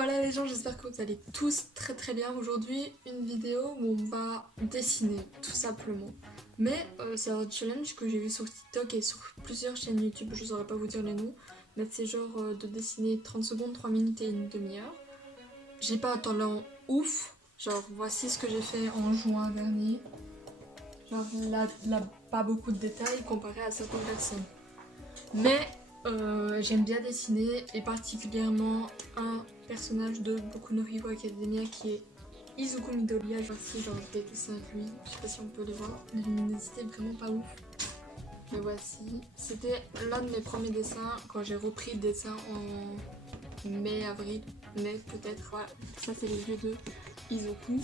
Hola les gens, j'espère que vous allez tous très bien. Aujourd'hui, une vidéo où on va dessiner, tout simplement. Mais c'est un challenge que j'ai vu sur TikTok et sur plusieurs chaînes YouTube, je saurais pas vous dire les noms. Mais c'est genre de dessiner 30 secondes, 3 minutes et une demi-heure. J'ai pas un talent ouf, genre voici ce que j'ai fait en juin dernier. Genre là, pas beaucoup de détails comparé à certaines personnes. Mais j'aime bien dessiner et particulièrement un personnage de Boku no Hero Academia qui est Izuku Midoriya. Voici, genre je des dessins avec lui, je sais pas si on peut les voir, la luminosité est vraiment pas ouf. Mais voici, c'était l'un de mes premiers dessins quand j'ai repris le dessin en mai, avril, mai peut-être, voilà. Ça c'est les yeux de Izuku.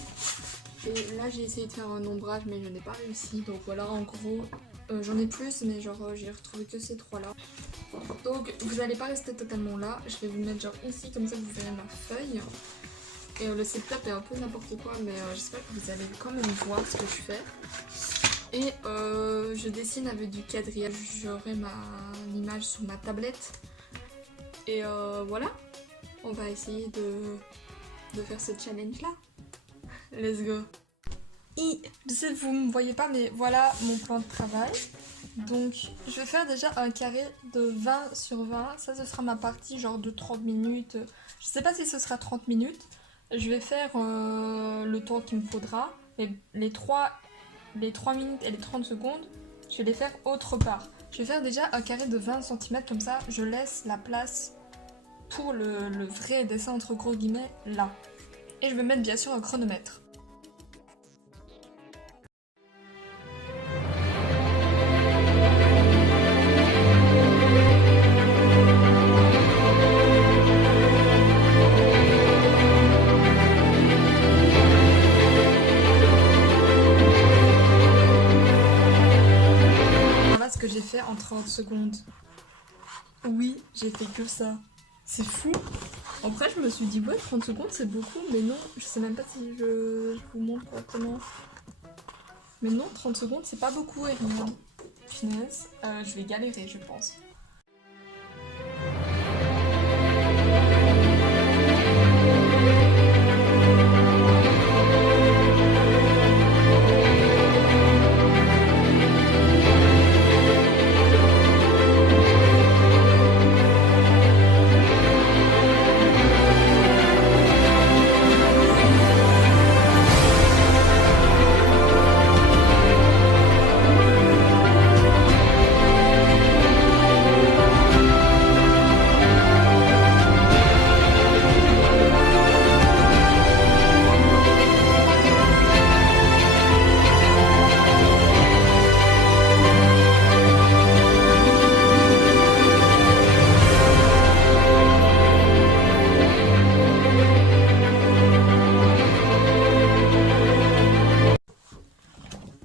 Et là j'ai essayé de faire un ombrage mais je n'ai pas réussi, donc voilà en gros. J'en ai plus mais genre j'ai retrouvé que ces trois là. Donc vous n'allez pas rester totalement là, je vais vous mettre genre ici comme ça vous verrez ma feuille. Et le setup est un peu n'importe quoi mais j'espère que vous allez quand même voir ce que je fais. Et je dessine avec du quadrillage, j'aurai ma image sur ma tablette. Et voilà, on va essayer de faire ce challenge là. Let's go. Je sais que vous me voyez pas mais voilà mon plan de travail. Donc je vais faire déjà un carré de 20 sur 20. Ça ce sera ma partie genre de 30 minutes. Je sais pas si ce sera 30 minutes. Je vais faire le temps qu'il me faudra. Et les 3 minutes et les 30 secondes, je vais les faire autre part. Je vais faire déjà un carré de 20 cm comme ça. Je laisse la place pour le vrai dessin entre gros guillemets là. Et je vais mettre bien sûr un chronomètre. Ce que j'ai fait en 30 secondes. Oui, j'ai fait que ça. C'est fou. Après, je me suis dit, ouais, 30 secondes, c'est beaucoup, mais non, je sais même pas si je vous montre correctement. Mais non, 30 secondes, c'est pas beaucoup, et rien. Finesse, je vais galérer, je pense.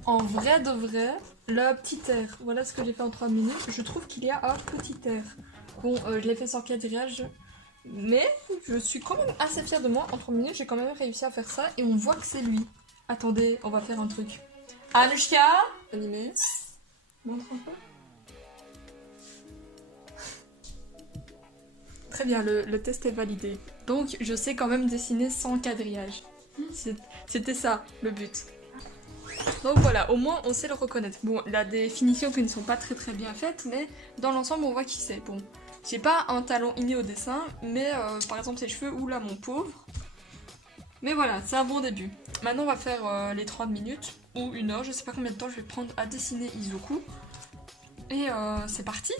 En vrai de vrai, le petit air, voilà ce que j'ai fait en 3 minutes. Je trouve qu'il y a un petit air. Bon, je l'ai fait sans quadrillage, mais je suis quand même assez fière de moi. En 3 minutes, j'ai quand même réussi à faire ça et on voit que c'est lui. Attendez, on va faire un truc. Anushka, animé. Montre un peu. Très bien, le test est validé. Donc, je sais quand même dessiner sans quadrillage. C'était ça, le but. Donc voilà, au moins on sait le reconnaître. Bon, il a des finitions qui ne sont pas très bien faites, mais dans l'ensemble on voit qui c'est. Bon, j'ai pas un talent inné au dessin, mais par exemple ses cheveux, ou là mon pauvre. Mais voilà, c'est un bon début. Maintenant on va faire les 30 minutes, ou 1 heure, je sais pas combien de temps je vais prendre à dessiner Izuku. Et c'est parti.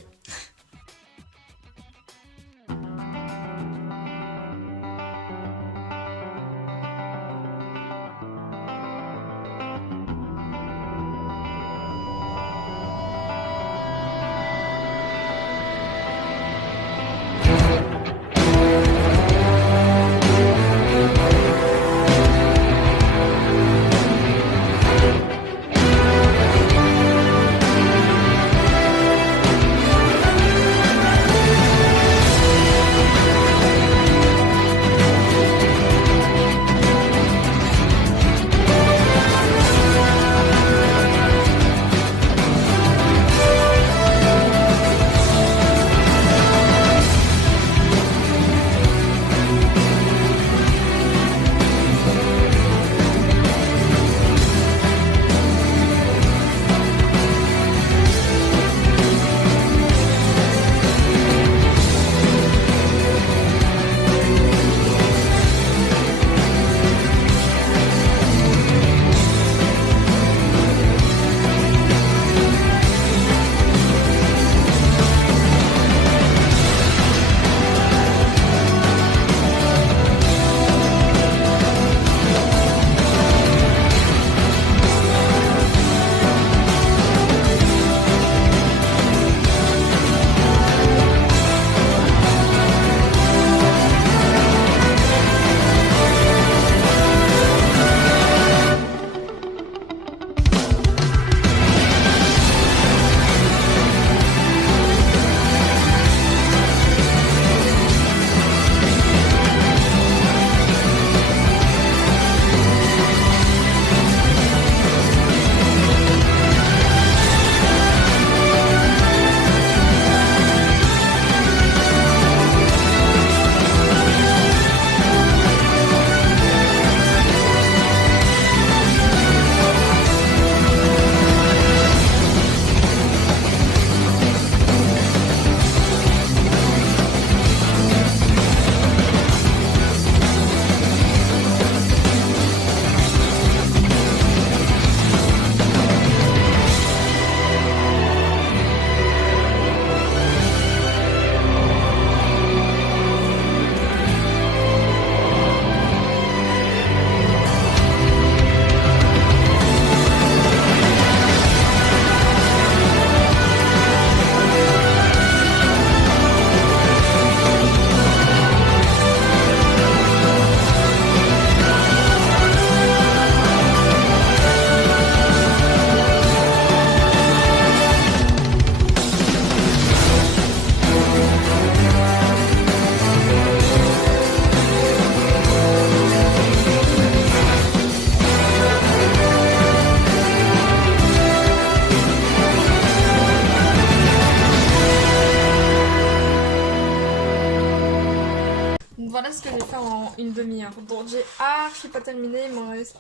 voilà ce que j'ai fait en une demi-heure. Donc j'ai archi pas terminé, il m'en reste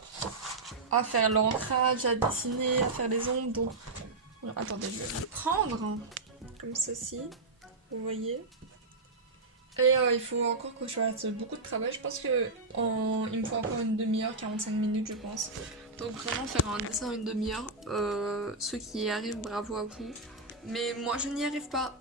à faire l'ancrage, à dessiner, à faire les ombres. Donc attendez, je vais le prendre hein, comme ceci, vous voyez. Et il faut encore que je fasse beaucoup de travail. Je pense que il me faut encore une demi-heure, 45 minutes je pense. Donc vraiment faire un dessin en une demi-heure. Ceux qui y arrivent, bravo à vous. Mais moi je n'y arrive pas.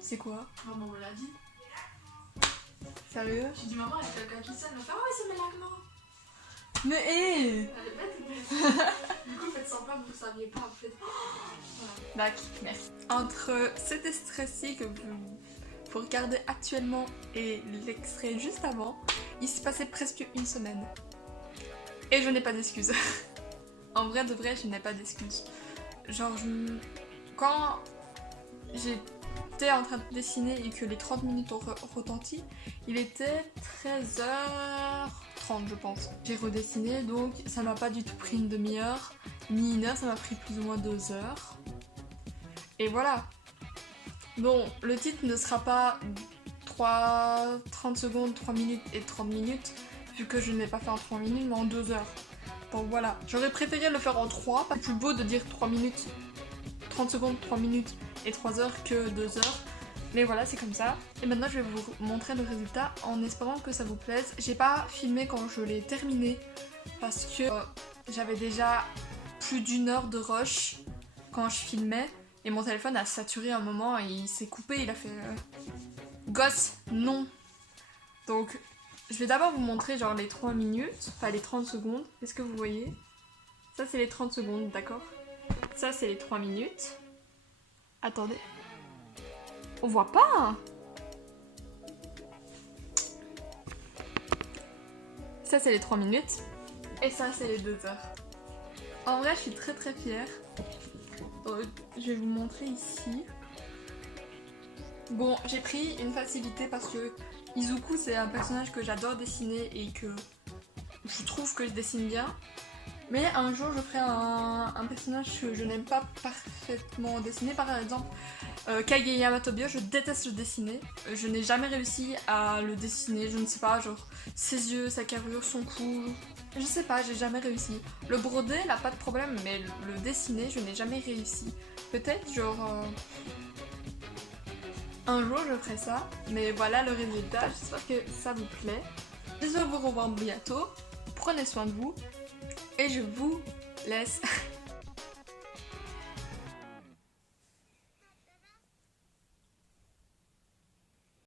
C'est quoi? Maman me l'a dit. Sérieux? J'ai dit maman, il y a quelqu'un qui sonne. Elle m'a fait ah ouais, c'est Mélagma. Mais hé! Elle est bête. Du coup, faites semblant que vous saviez pas. En fait. Voilà. D'accord, merci. Entre cet stressé que vous regardez actuellement et l'extrait juste avant, il s'est passé presque une semaine. Et je n'ai pas d'excuses. En vrai de vrai, je n'ai pas d'excuses. Genre, quand j'étais en train de dessiner et que les 30 minutes ont retenti, il était 13h30 je pense. J'ai redessiné donc ça m'a pas du tout pris une demi-heure ni une heure, ça m'a pris plus ou moins 2 heures. Et voilà. Bon, le titre ne sera pas 30 secondes, 3 minutes et 30 minutes vu que je ne l'ai pas fait en 3 minutes mais en 2 heures. Donc voilà, j'aurais préféré le faire en 3, pas plus beau de dire 3 minutes, 30 secondes, 3 minutes et 3 heures que 2 heures. Mais voilà, c'est comme ça. Et maintenant, je vais vous montrer le résultat en espérant que ça vous plaise. J'ai pas filmé quand je l'ai terminé parce que j'avais déjà plus d'1 heure de rush quand je filmais. Et mon téléphone a saturé un moment et il s'est coupé, il a fait gosse, non. Donc, je vais d'abord vous montrer genre les 3 minutes, enfin les 30 secondes. Est-ce que vous voyez? Ça, c'est les 30 secondes, d'accord? Ça, c'est les 3 minutes. Attendez. On voit pas hein. Ça, c'est les 3 minutes. Et ça, c'est les 2 heures. En vrai, je suis très très fière. Donc, je vais vous montrer ici. Bon, j'ai pris une facilité parce que Izuku, c'est un personnage que j'adore dessiner et que je trouve que je dessine bien. Mais un jour, je ferai un personnage que je n'aime pas parfaitement dessiner. Par exemple, Kageyama Tobio, je déteste le dessiner. Je n'ai jamais réussi à le dessiner, je ne sais pas, genre ses yeux, sa carrure, son cou. Je sais pas, j'ai jamais réussi. Le broder, là, pas de problème, mais le dessiner, je n'ai jamais réussi. Peut-être, genre... un jour, je ferai ça. Mais voilà le résultat, j'espère que ça vous plaît. J'espère vous revoir bientôt. Prenez soin de vous. Et je vous laisse